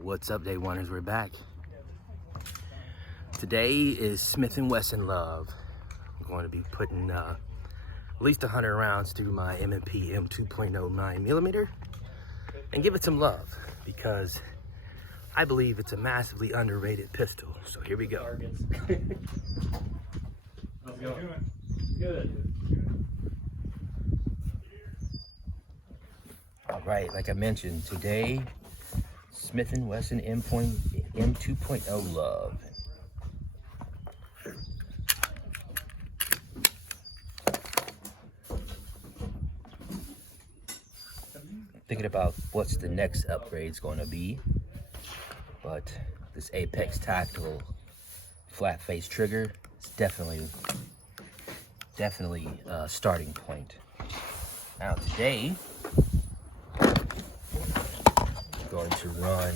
What's up, Day Oneers? We're back. Today is Smith & Wesson Love. I'm going to be putting at least 100 rounds through my M&P M2.0 9mm and give it some love because I believe it's a massively underrated pistol. So here we go. How's it going? Good. All right, like I mentioned, today Smith & Wesson M2.0 Love. Thinking about what's the next upgrade's going to be, but this Apex Tactical flat face trigger is definitely a starting point. Now today, I'm going to run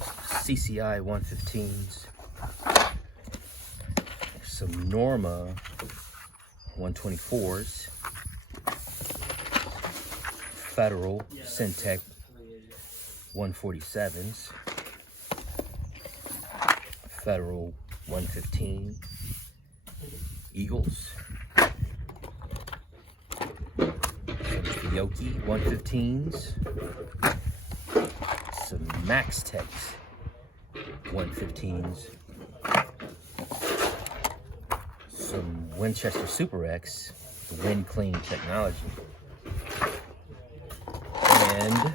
CCI 115s, some Norma 124s, Federal Syntec 147s, Federal 115 Eagles, some Fiocchi 115s, some Max Techs 115s, some Winchester Super X, the Wind Clean technology, and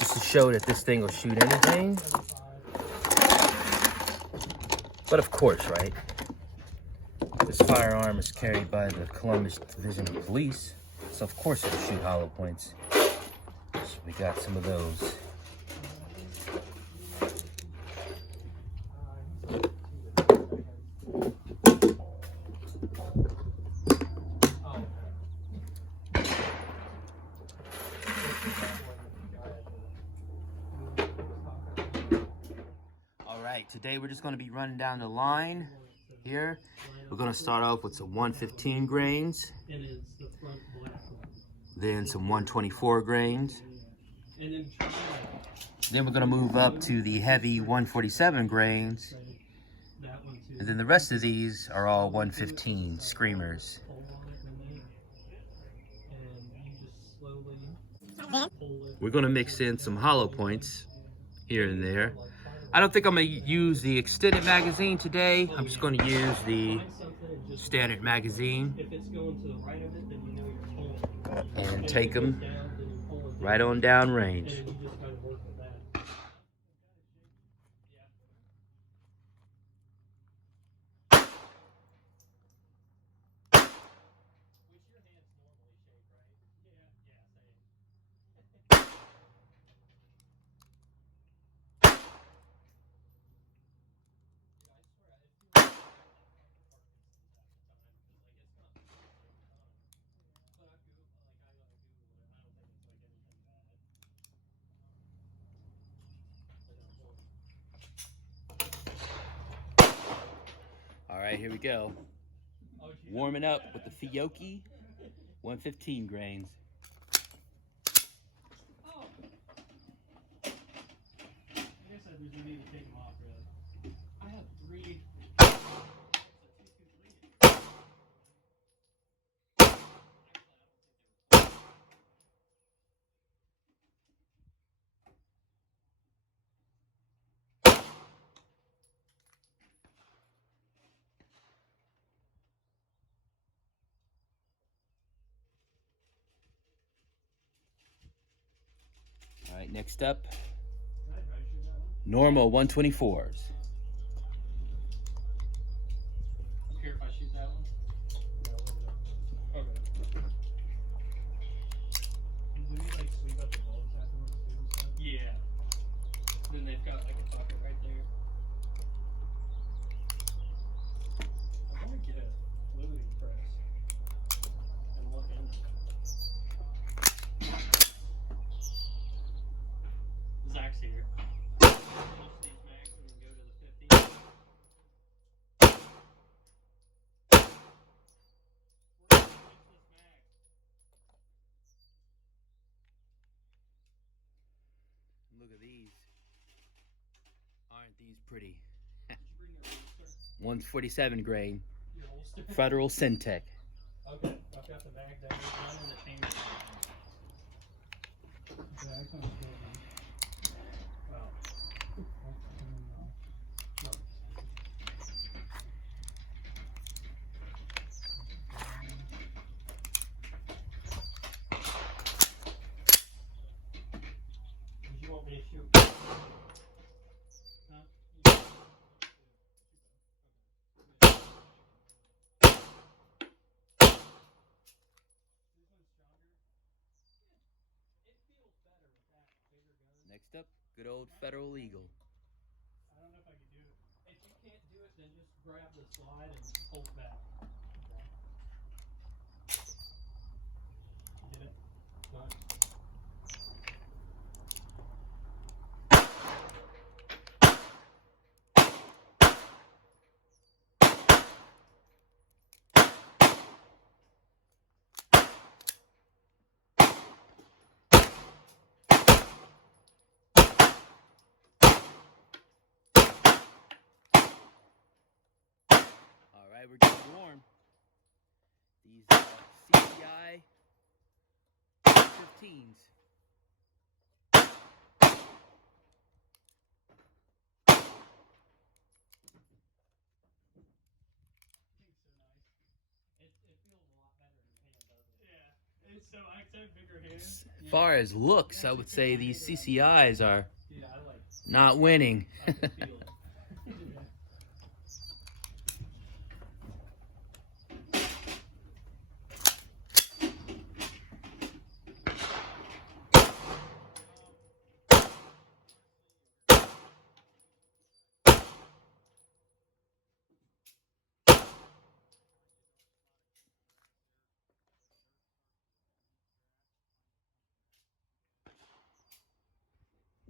just to show that this thing will shoot anything. But of course, right? This firearm is carried by the Columbus Division of Police, so of course it'll shoot hollow points. So we got some of those. Alright, today we're just going to be running down the line here. We're going to start off with some 115 grains, then some 124 grains, then we're going to move up to the heavy 147 grains, and then the rest of these are all 115 screamers. We're going to mix in some hollow points here and there. I don't think I'm going to use the extended magazine today. I'm just going to use the standard magazine and take them right on down range. All right, here we go. Warming up with the Fiocchi 115 grains. I have 3. All right, next up, Norma 124s. Care if I shoot that one? Okay. Do we like sweep up the bullets afterwards too and stuff? Yeah. Then they've got like a bucket right there. I want to get a fluid press and look in. Zach's here. Finish these mags and then go to the these pretty. Did you bring your holster? 147 grain. Your holster? Federal Syntech. Okay, I've got the bag there. One in the chamber. Bag on the building. Wow. No. Did you want me to shoot? Huh? Next up, good old Federal Eagle. I don't know if I can do it. If you can't do it, then just grab the slide and pull it back. Get it? Done. All right, we're getting warm. These CCI 15s. It feels a lot better in your hand, doesn't it? Yeah. It's so I have bigger hands. As far as looks, I would say these CCIs are Yeah, I like not winning. I can feel it.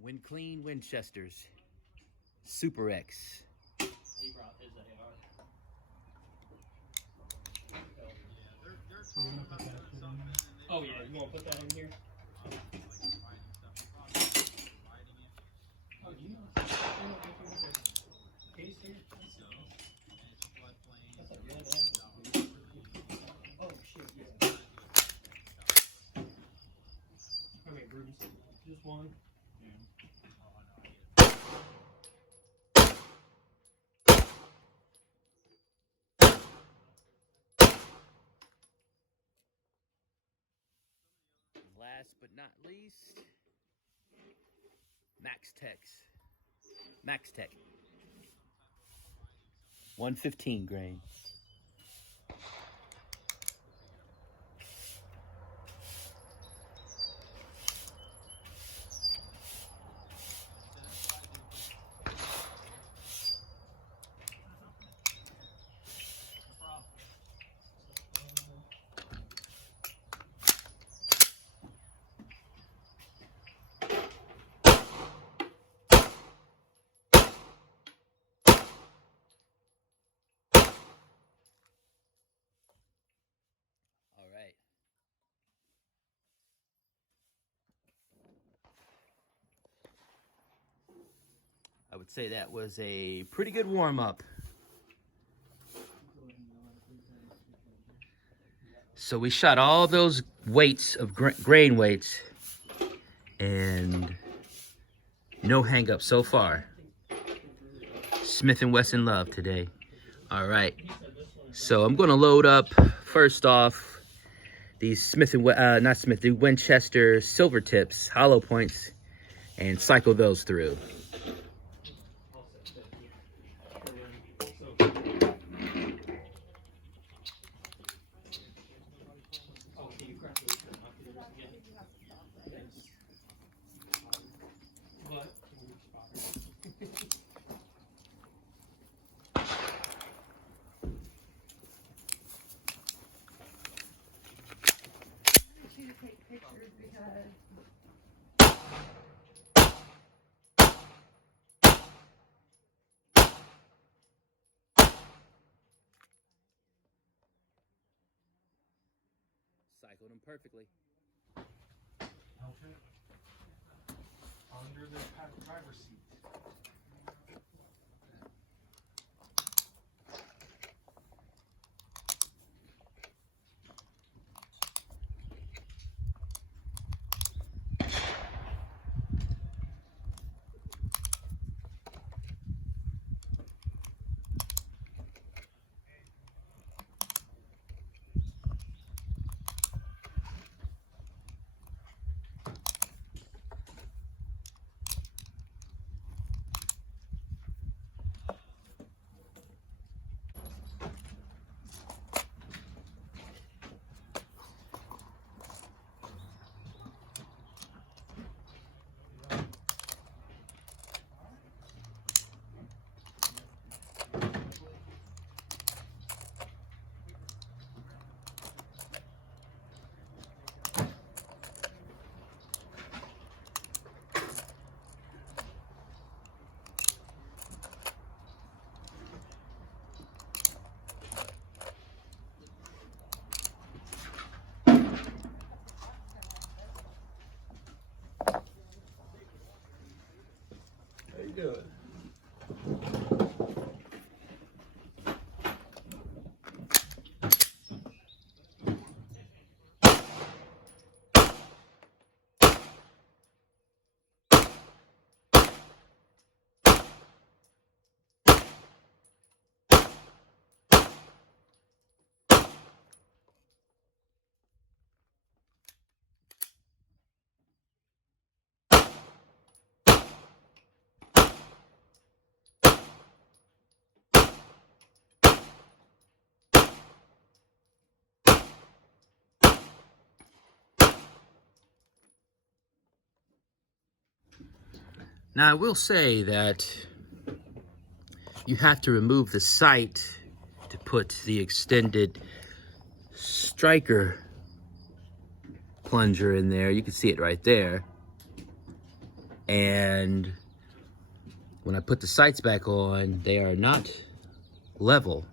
Win clean Winchesters. Super X. He brought his AR. Oh yeah, you want to put that in here? Oh, you know, case here? That's a good one. Oh shit, yeah. How many brooms? Just one? Last but not least, Max Tech. 115 grain. All right. I would say that was a pretty good warm-up. So we shot all those weights of grain weights and no hang-up so far. Smith & Wesson love today. All right. So I'm going to load up first off these the Winchester silver tips, hollow points, and cycle those through. Cycled them perfectly. Under the driver's seat. doing? Now, I will say that you have to remove the sight to put the extended striker plunger in there. You can see it right there. And when I put the sights back on, they are not level.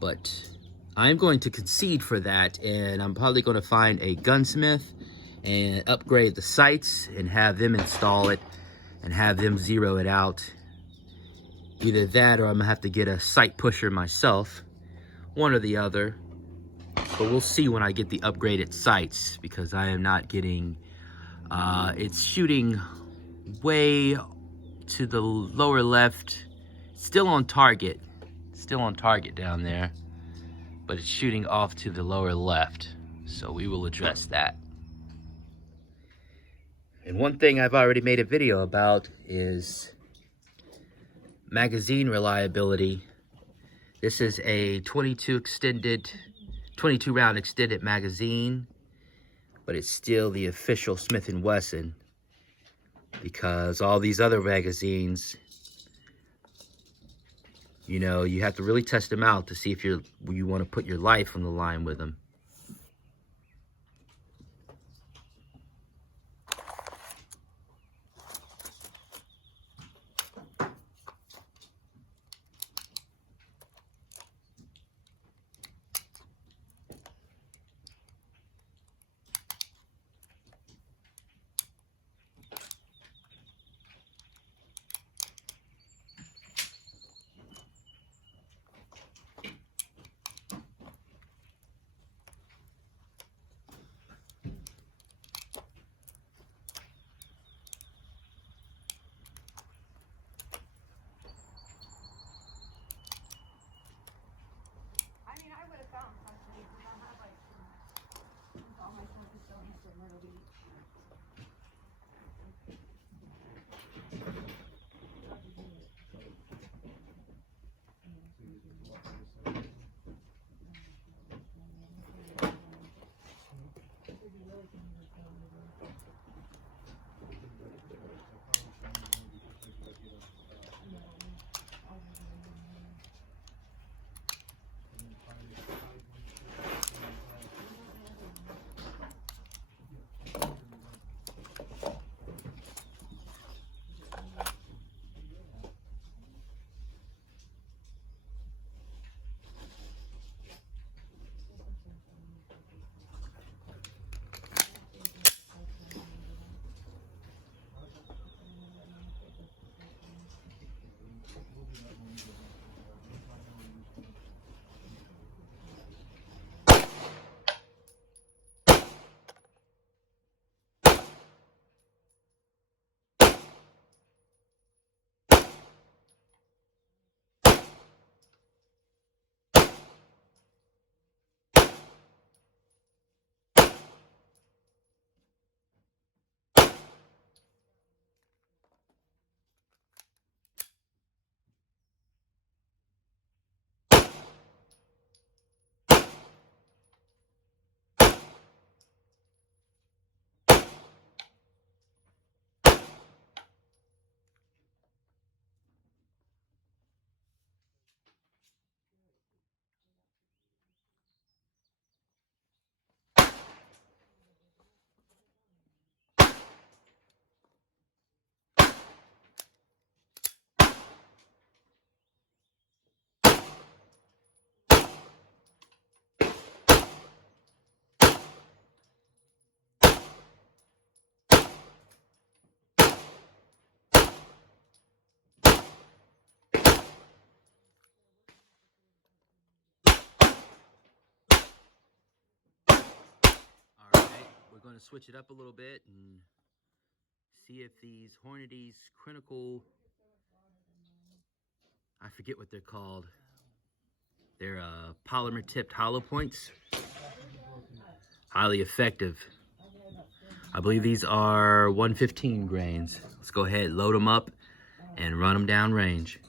But I'm going to concede for that, and I'm probably going to find a gunsmith and upgrade the sights and have them install it and have them zero it out. Either that or I'm gonna have to get a sight pusher myself, one or the other. But we'll see when I get the upgraded sights, because I am not getting, it's shooting way to the lower left, still on target down there, but it's shooting off to the lower left. So we will address that. And one thing I've already made a video about is magazine reliability. This is a 22 round extended magazine, but it's still the official Smith & Wesson, because all these other magazines, you know, you have to really test them out to see if you want to put your life on the line with them. going to switch it up a little bit and see if these Hornady's Critical, I forget what they're called. They're polymer tipped hollow points. Highly effective. I believe these are 115 grains. Let's go ahead, load them up, and run them down range.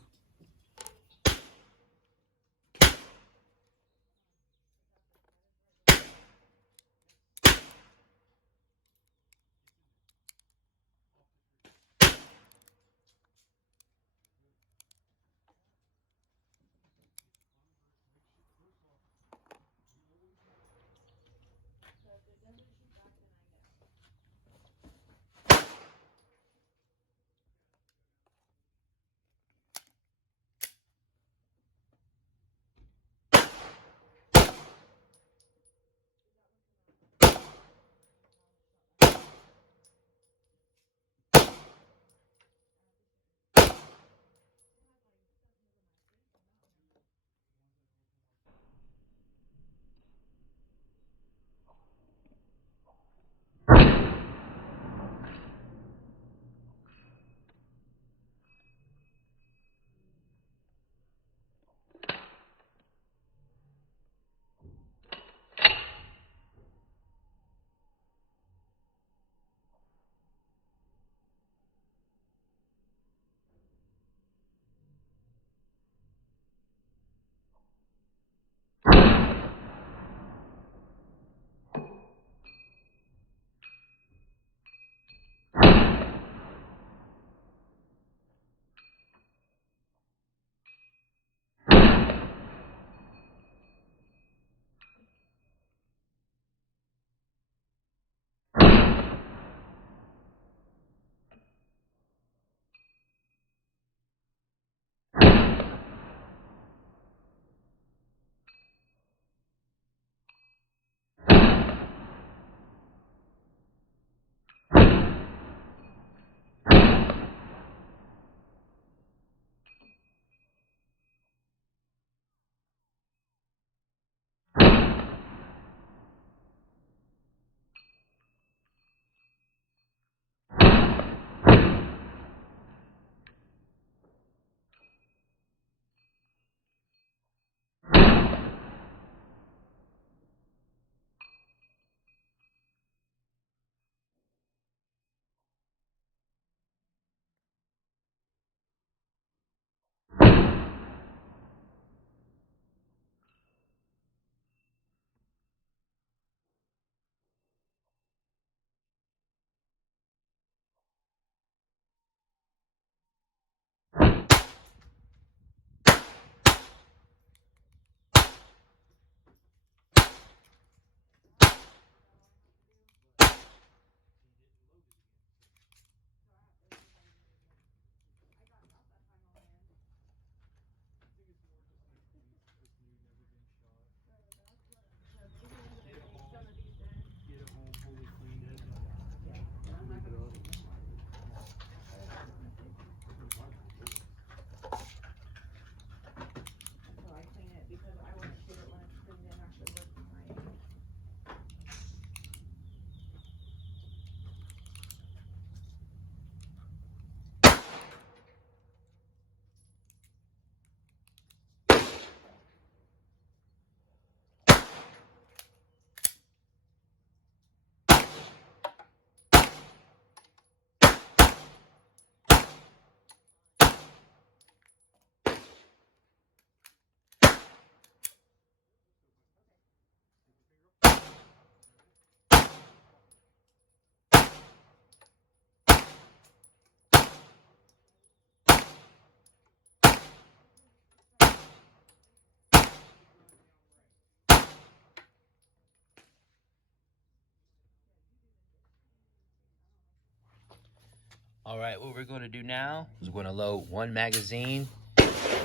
All right, what we're going to do now is we're going to load one magazine,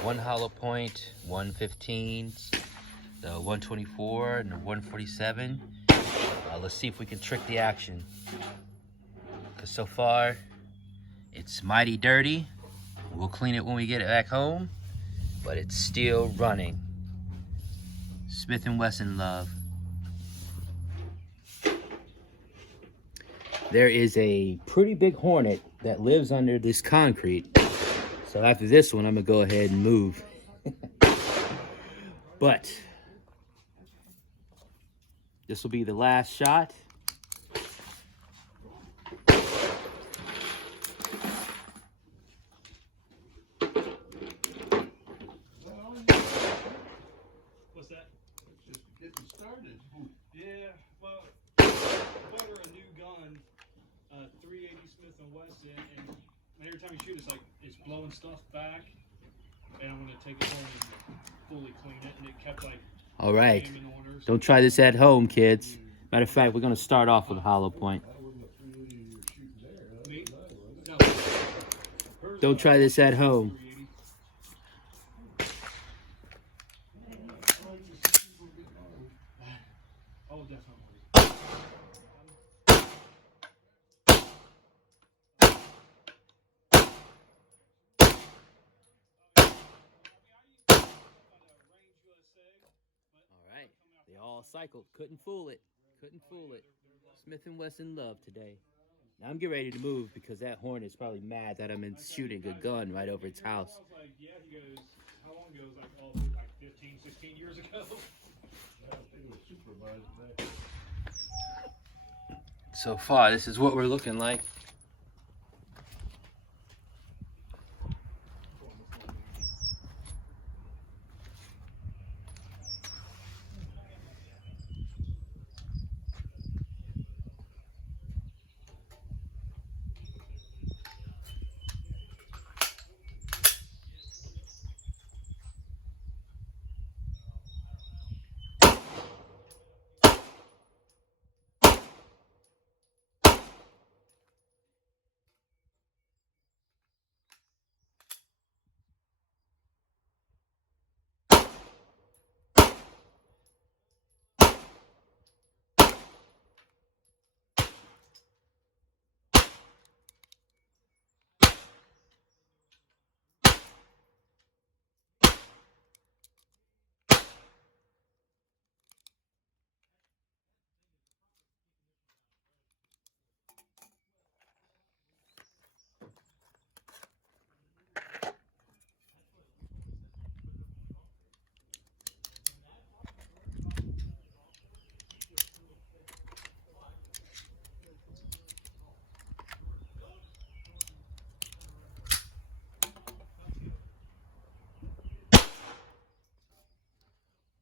one hollow point, 115s, the 124 and the 147. Let's see if we can trick the action. Because so far, it's mighty dirty. We'll clean it when we get it back home, but it's still running. Smith & Wesson love. there is a pretty big hornet that lives under this concrete. So after this one, I'm gonna go ahead and move. But this will be the last shot. What's that? It's just getting started. Yeah, well, I bought her a new gun, 380 Smith & Wesson, and every time you shoot, it's blowing stuff back, and I'm gonna take it home and fully clean it, and it kept like. All right. jamming on her, so- Don't try this at home, kids. Matter of fact, we're gonna start off with a hollow point. Me? No. Hers, Don't try this at home. 380. Oh, definitely. All right. They all cycled. Couldn't fool it. Couldn't fool it. Smith & Wesson love today. Now I'm getting ready to move because that hornet's probably mad that I'm shooting a gun right over its house. I was like, yeah, he goes, how long ago? It was like 15, 16 years ago. I think it was supervised back. So far, this is what we're looking like.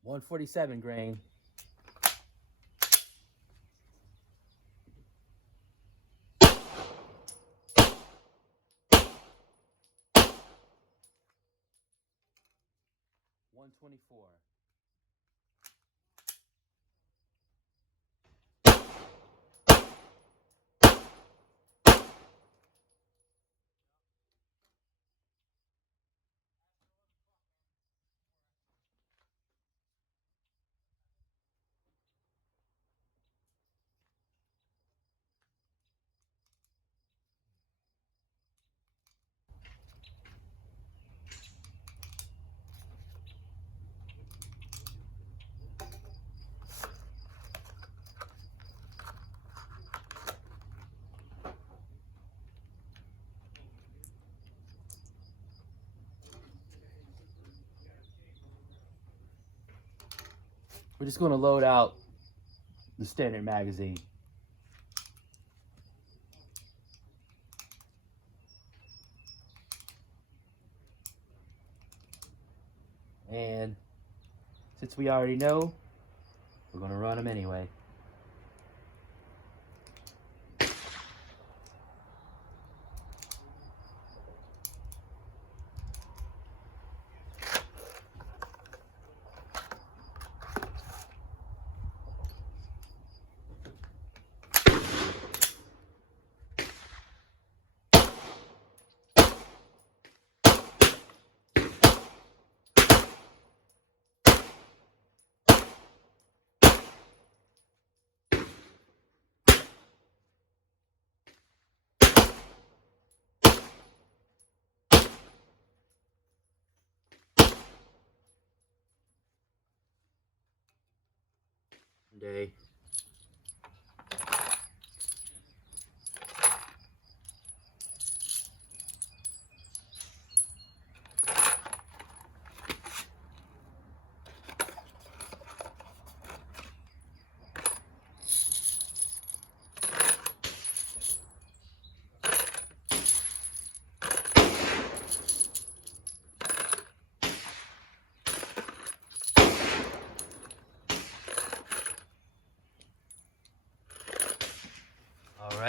.147 grain. .124. We're just going to load out the standard magazine. And since we already know, we're going to run them anyway. Day.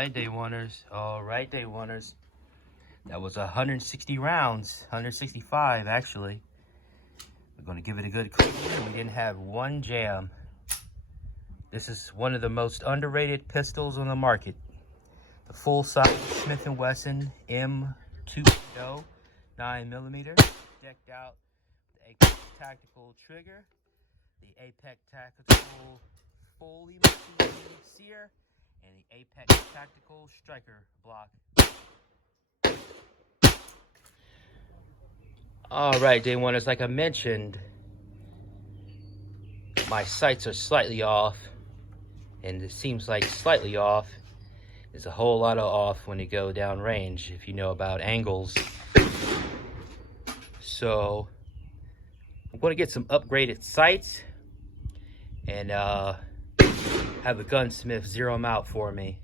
right, day oneers. All right, day oneers. That was 160 rounds, 165 actually. We're gonna give it a good clean. We didn't have one jam. This is one of the most underrated pistols on the market. The full-size Smith & Wesson M2.0 9mm, decked out with the Apex Tactical trigger, the Apex Tactical fully machined sear, and the Apex Tactical striker block. All right, day oneers, like I mentioned, my sights are slightly off, and it seems like slightly off is a whole lot of off when you go down range, if you know about angles. So I'm going to get some upgraded sights and have a gunsmith zero them out for me.